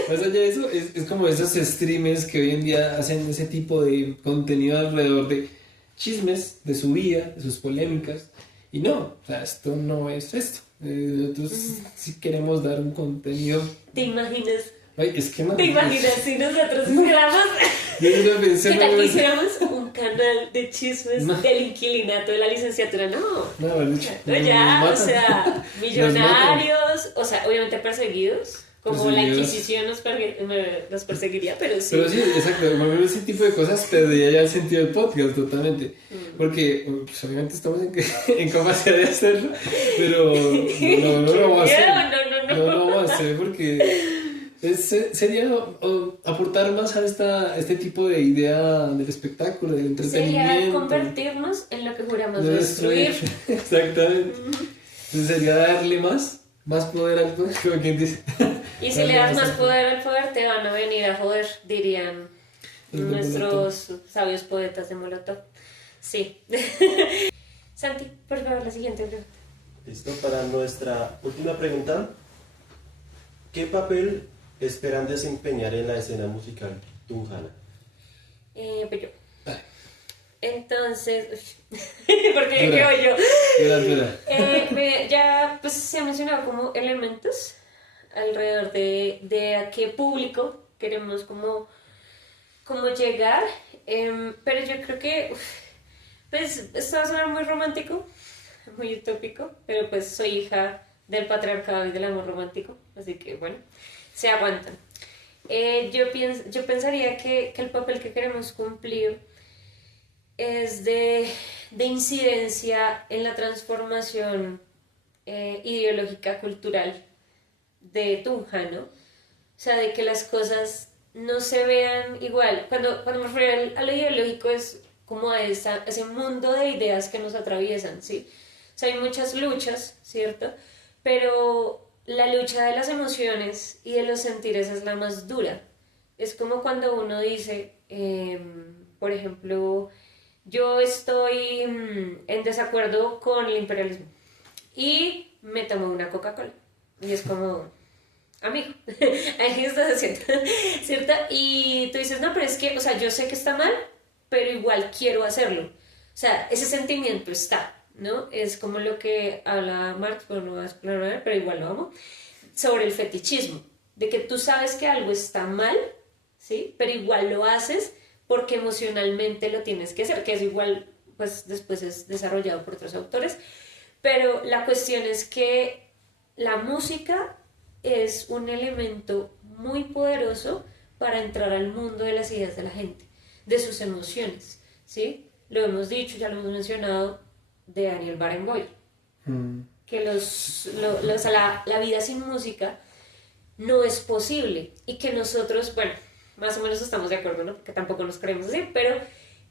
Más allá de eso, es como esos streamers que hoy en día hacen ese tipo de contenido alrededor de chismes de su vida, de sus polémicas. Y no, o sea, esto no es esto. Nosotros sí queremos dar un contenido. ¿Te imaginas? Ay, es que no. ¿Te imaginas si nosotros hiciéramos? Yo no pensé, ¿Qué tal que no, hiciéramos un canal de chismes No. del inquilinato de la licenciatura? No. no, Lucho, No, ya, nos o matan. sea, millonarios, o sea, obviamente perseguidos, como la Perseguidos. Inquisición nos perseguiría, pero sí. Pero sí, exacto, por ejemplo, ese tipo de cosas perdería ya el sentido del podcast totalmente. Porque, pues, obviamente estamos en capacidad de hacerlo, pero no lo vamos a hacer. No. No lo vamos a hacer porque sería aportar más a este tipo de idea del espectáculo, del Sería entretenimiento. convertirnos en lo que juramos de destruir. Exactamente. Entonces sería darle más poder al poder, como quien dice. Y si Darle le das más al poder al poder, te van a venir a joder, dirían Los de nuestros sabios poetas de Molotov. Sí. Santi, por favor, la siguiente pregunta. Listo, para nuestra última pregunta. ¿Qué papel esperan desempeñar en la escena musical tunjana? Pues yo. Dale. Entonces, porque Dura. ¿qué voy yo? Espera. Ya pues se han mencionado como elementos alrededor de a qué público queremos como llegar, pero yo creo que pues esto va a sonar muy romántico, muy utópico, pero pues soy hija del patriarcado y del amor romántico, así que bueno, se aguantan. Yo pensaría que el papel que queremos cumplir es de incidencia en la transformación ideológica, cultural de Tunja, ¿no? O sea, de que las cosas no se vean igual. Cuando me refiero a lo ideológico es como a ese mundo de ideas que nos atraviesan, ¿sí? O sea, hay muchas luchas, ¿cierto? Pero la lucha de las emociones y de los sentires es la más dura. Es como cuando uno dice, por ejemplo, yo estoy en desacuerdo con el imperialismo y me tomo una Coca-Cola. Y es como, amigo, ¿qué estás haciendo? ¿Cierto? Y tú dices, no, pero es que, o sea, yo sé que está mal, pero igual quiero hacerlo. O sea, ese sentimiento está, ¿no? Es como lo que habla Marx, pero no voy a explorar, pero igual lo amo, sobre el fetichismo, de que tú sabes que algo está mal, ¿sí? Pero igual lo haces porque emocionalmente lo tienes que hacer, que es igual, pues después es desarrollado por otros autores, pero la cuestión es que la música es un elemento muy poderoso para entrar al mundo de las ideas de la gente, de sus emociones, ¿sí? Lo hemos dicho, ya lo hemos mencionado, de Daniel Barenboim, que la vida sin música no es posible y que nosotros, bueno, más o menos estamos de acuerdo, ¿no? Que tampoco nos creemos así, pero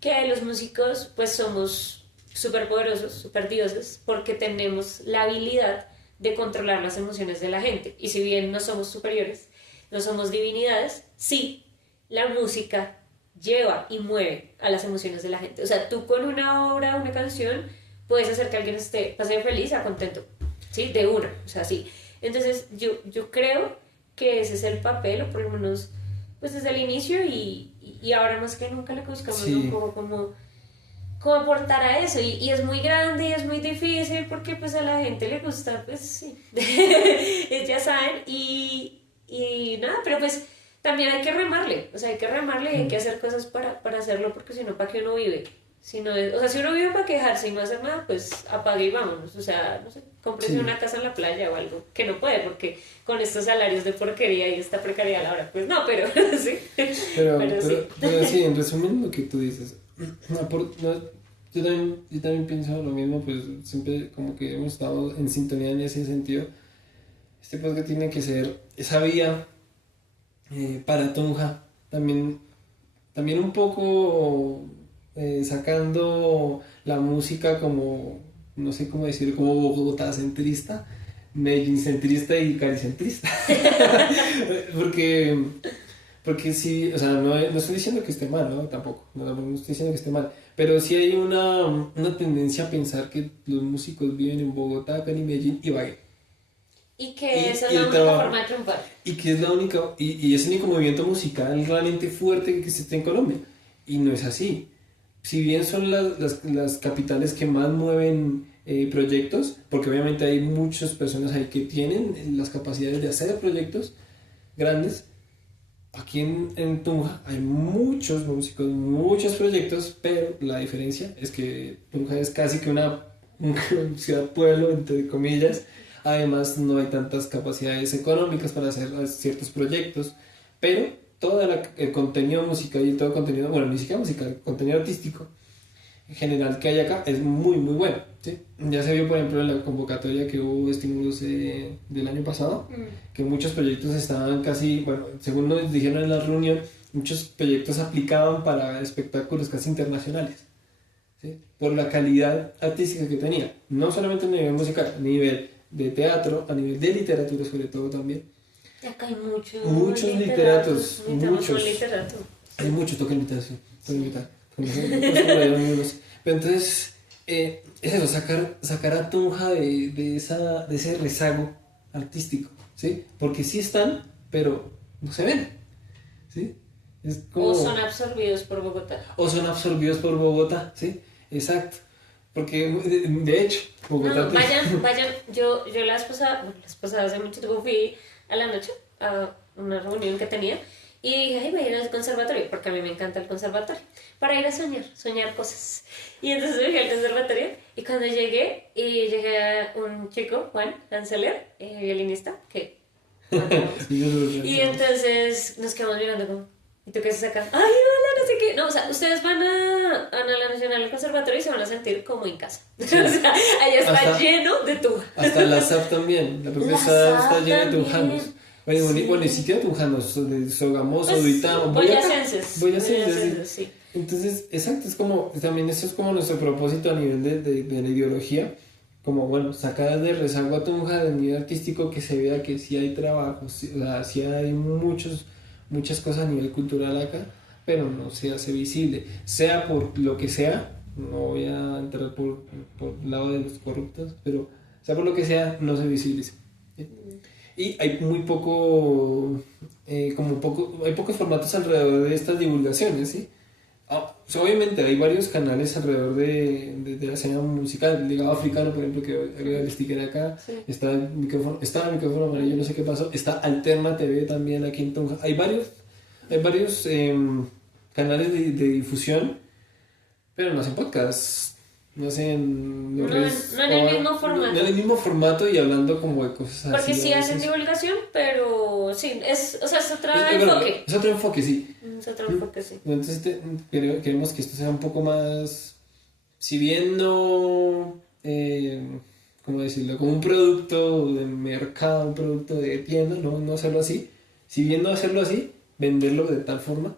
que los músicos pues somos súper poderosos, súper dioses, porque tenemos la habilidad de controlar las emociones de la gente. Y si bien no somos superiores, no somos divinidades, sí, la música lleva y mueve a las emociones de la gente. O sea, tú con una obra, una canción, puedes hacer que alguien pase feliz a contento, ¿sí? De una, o sea, sí. Entonces, yo creo que ese es el papel, o por lo menos, pues desde el inicio y ahora más que nunca le buscamos, Sí. ¿no? Como aportar a eso, y es muy grande y es muy difícil porque pues a la gente le gusta, pues sí, ya saben, y nada, pero pues también hay que remarle, o sea, hay que remarle y hay que hacer cosas para hacerlo, porque si no, ¿para qué uno vive? Si no o sea, si uno vive para quejarse y no hacer nada, pues apague y vámonos, o sea, no sé, cómprese Sí. una casa en la playa o algo, que no puede, porque con estos salarios de porquería y esta precariedad a la hora, pues no, pero sí, Pero sí, en resumen lo que tú dices, yo también pienso lo mismo, pues siempre como que hemos estado en sintonía en ese sentido. Este podcast tiene que ser esa vía para Tunja, también un poco sacando la música como, no sé cómo decirlo, como Bogotá centrista, Medellín centrista y Cali centrista. porque porque sí, o sea, no estoy diciendo que esté mal, ¿no? Tampoco, no estoy diciendo que esté mal, pero sí hay una tendencia a pensar que los músicos viven en Bogotá, Cali, Medellín y Ibagué. Y que esa es Y la el única trabajo. forma de triunfar. Y que es la única, y es el único movimiento musical realmente fuerte que existe en Colombia. Y no es así. Si bien son las capitales que más mueven proyectos, porque obviamente hay muchas personas ahí que tienen las capacidades de hacer proyectos grandes, aquí en Tunja hay muchos músicos, muchos proyectos, pero la diferencia es que Tunja es casi que una ciudad-pueblo, entre comillas. Además, no hay tantas capacidades económicas para hacer ciertos proyectos, pero todo el contenido musical y todo contenido, bueno, ni siquiera musical, contenido artístico en general que hay acá es muy, muy bueno. ¿Sí? Ya se vio, por ejemplo, en la convocatoria que hubo estímulos del año pasado, que muchos proyectos estaban casi, bueno, según nos dijeron en la reunión, muchos proyectos aplicaban para espectáculos casi internacionales. ¿Sí? Por la calidad artística que tenía, no solamente a nivel musical, a nivel de teatro, a nivel de literatura sobre todo también. Acá hay muchos literatos, muchos. Hay muchos, toquen literatura, pero entonces, es eso, sacar a Tunja de ese rezago artístico, ¿sí? Porque sí están, pero no se ven, ¿sí? Es como... O son absorbidos por Bogotá, ¿sí? Exacto. Porque, de hecho, Bogotá... No, vayan, yo las pasadas hace mucho tiempo fui a la noche a una reunión que tenía y dije, ay, voy a ir al conservatorio, porque a mí me encanta el conservatorio, para ir a soñar cosas. Y entonces me fui al conservatorio y cuando llegué a un chico, Juan Lanceler, violinista, que... y entonces nos quedamos mirando como, ¿y tú qué haces acá? Ay, hola, no sé qué. No, o sea, ustedes van a la Nacional al Conservatorio y se van a sentir como en casa. Sí. O sea, allá está lleno de Tunja. Hasta la SAP también. La propia SAP está llena de tunjanos. Bueno, ni siquiera tunjanos, de Sogamoso, Pues, Duitama, boyacenses, sí. Entonces, exacto, es como, también eso es como nuestro propósito a nivel de la ideología. Como, bueno, sacar de rezago a Tunja del nivel artístico, que se vea que sí hay trabajo, sí, o sea, sí hay muchas cosas a nivel cultural acá, pero no se hace visible, sea por lo que sea, no voy a entrar por el lado de los corruptos, pero sea por lo que sea, no se visibiliza. ¿Sí? Y hay muy hay pocos formatos alrededor de estas divulgaciones, ¿sí? O sea, obviamente hay varios canales alrededor de la escena musical, el legado africano, por ejemplo, que agrega el sticker acá, sí. Está el micrófono amarillo, no sé qué pasó, está Alterna TV también aquí en Tunja. Hay varios canales de difusión, pero no hacen podcast, no hacen no en el mismo formato. No en el mismo formato y hablando como de cosas así. Porque sí hacen divulgación, pero sí, es otro enfoque. Es otro enfoque, sí. Es otro enfoque, sí. Entonces queremos que esto sea un poco más, si bien no, ¿cómo decirlo? Como un producto de mercado, un producto de tienda, no hacerlo así. Si bien no hacerlo así, venderlo de tal forma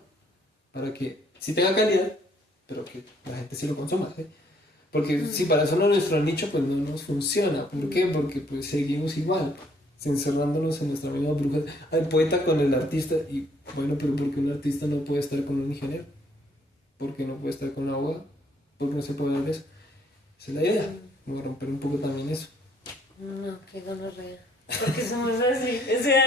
para que sí tenga calidad, pero que la gente sí lo consuma, ¿sí? Porque si para eso no nuestro nicho, pues no nos funciona. ¿Por qué? Porque pues seguimos igual, encerrándonos en nuestra misma bruja. Hay poeta con el artista, y bueno, pero ¿por qué un artista no puede estar con un ingeniero? ¿Por qué no puede estar con una abogada? ¿Por qué no se puede dar eso? Esa es la idea, voy a romper un poco también eso. No, qué gonorrea. Porque somos así, o sea,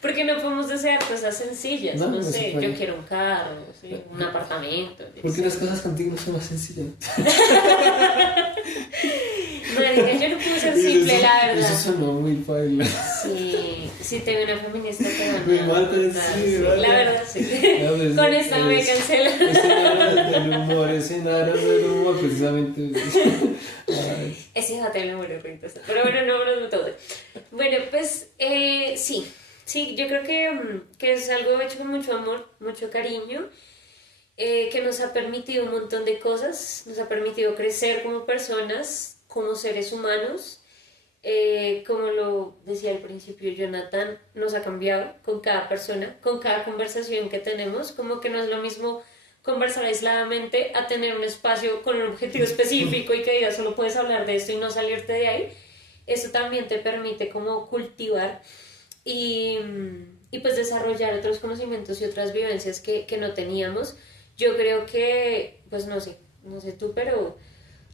porque no podemos desear cosas sencillas, no sé, yo quiero un carro, ¿sí? Un apartamento. Porque las cosas contigo no son más sencillas. Marica, yo no puedo ser simple, la verdad. Eso sonó muy padre. Sí, te veo una feminista que me mata, sí, la verdad, sí. No, pues, con esta me cancela. Es en aras del humor, precisamente. Es hija del humor, pero bueno, no nos metamos. Bueno, pues sí, yo creo que es algo hecho con mucho amor, mucho cariño, que nos ha permitido un montón de cosas, nos ha permitido crecer como personas, como seres humanos. Como lo decía al principio Jonathan, nos ha cambiado con cada persona, con cada conversación que tenemos, como que no es lo mismo conversar aisladamente a tener un espacio con un objetivo específico y que digas solo puedes hablar de esto y no salirte de ahí. Eso también te permite como cultivar y y pues desarrollar otros conocimientos y otras vivencias que no teníamos. Yo creo que, pues no sé tú, pero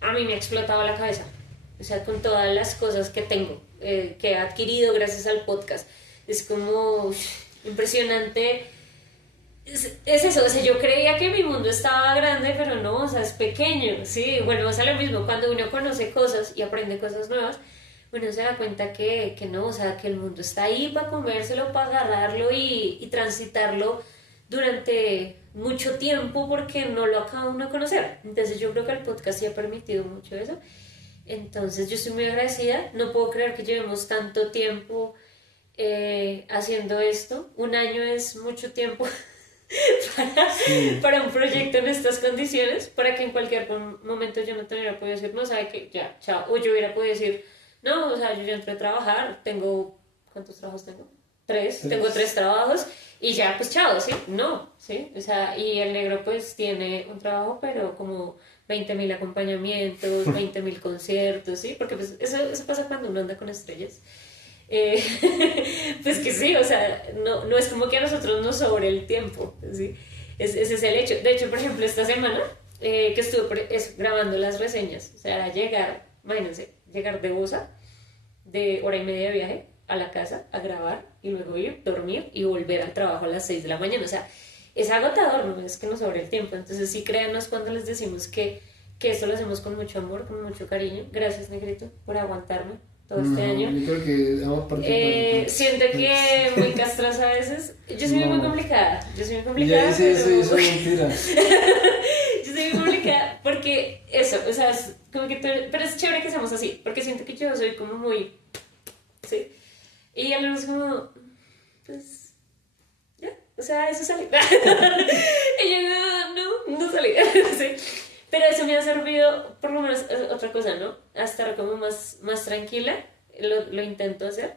a mí me ha explotado la cabeza, o sea, con todas las cosas que tengo, que he adquirido gracias al podcast. Es como impresionante. Es eso, o sea, yo creía que mi mundo estaba grande, pero no, o sea, es pequeño, sí, bueno, o sea, lo mismo, cuando uno conoce cosas y aprende cosas nuevas, uno se da cuenta que no, o sea, que el mundo está ahí para comérselo, para agarrarlo y transitarlo durante mucho tiempo porque no lo acaba uno de conocer. Entonces yo creo que el podcast sí ha permitido mucho eso. Entonces yo estoy muy agradecida, no puedo creer que llevemos tanto tiempo haciendo esto. Un año es mucho tiempo para un proyecto en estas condiciones, para que en cualquier momento yo no te hubiera podido decir, no, sabe que ya, chao, o yo hubiera podido decir, no, o sea, yo ya entré a trabajar, tengo, ¿cuántos trabajos tengo? Tengo 3 trabajos y ya, pues chao, ¿sí? No, ¿sí? O sea, y el negro pues tiene un trabajo, pero como 20.000 acompañamientos, 20.000 conciertos, ¿sí? Porque pues eso pasa cuando uno anda con estrellas. Eh, pues que sí, o sea, no es como que a nosotros nos sobre el tiempo, ¿sí? Ese es el hecho. De hecho, por ejemplo, esta semana que estuve grabando las reseñas, o sea, llegar, imagínense, llegar de Bosa, de hora y media de viaje a la casa a grabar y luego ir, dormir y volver al trabajo a las 6 de la mañana, o sea, es agotador, no es que nos sobre el tiempo. Entonces sí, créanos cuando les decimos que esto lo hacemos con mucho amor, con mucho cariño. Gracias, Negrito, por aguantarme todo este año. Yo creo que vamos a partir siento que muy castrosa a veces. Yo soy muy complicada. Yo soy muy complicada. Ya dice eso y eso es mentira. Yo soy muy complicada porque eso, o sea, es como que pero es chévere que seamos así, porque siento que yo soy como muy, sí. Y a lo es como, pues, ya, o sea, eso sale. Y yo no salí. Sí. Pero eso me ha servido, por lo menos, otra cosa, ¿no? A estar como más tranquila, lo intento hacer,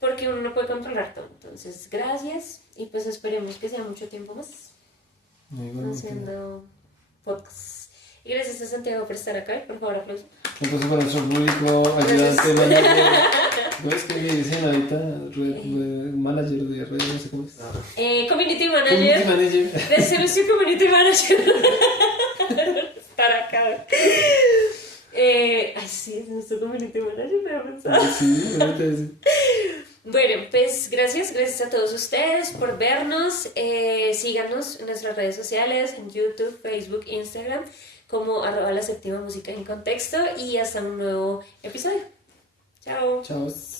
porque uno no puede controlar todo. Entonces, gracias, y pues esperemos que sea mucho tiempo más haciendo podcast. Y gracias a Santiago por estar acá, por favor, aplausos. Entonces, para nuestro público, ayudante, manager, ¿cómo es que le dicen ahorita? Manager de redes, no sé cómo es. Community manager. Gracias a nuestro community manager. Estar acá. Ay, sí, es nuestro community manager, me ha pensado. Sí, ahorita sí. Bueno, pues gracias a todos ustedes por vernos. Síganos en nuestras redes sociales, en YouTube, Facebook, Instagram, como @la séptima música en contexto, y hasta un nuevo episodio. Chao. Chao.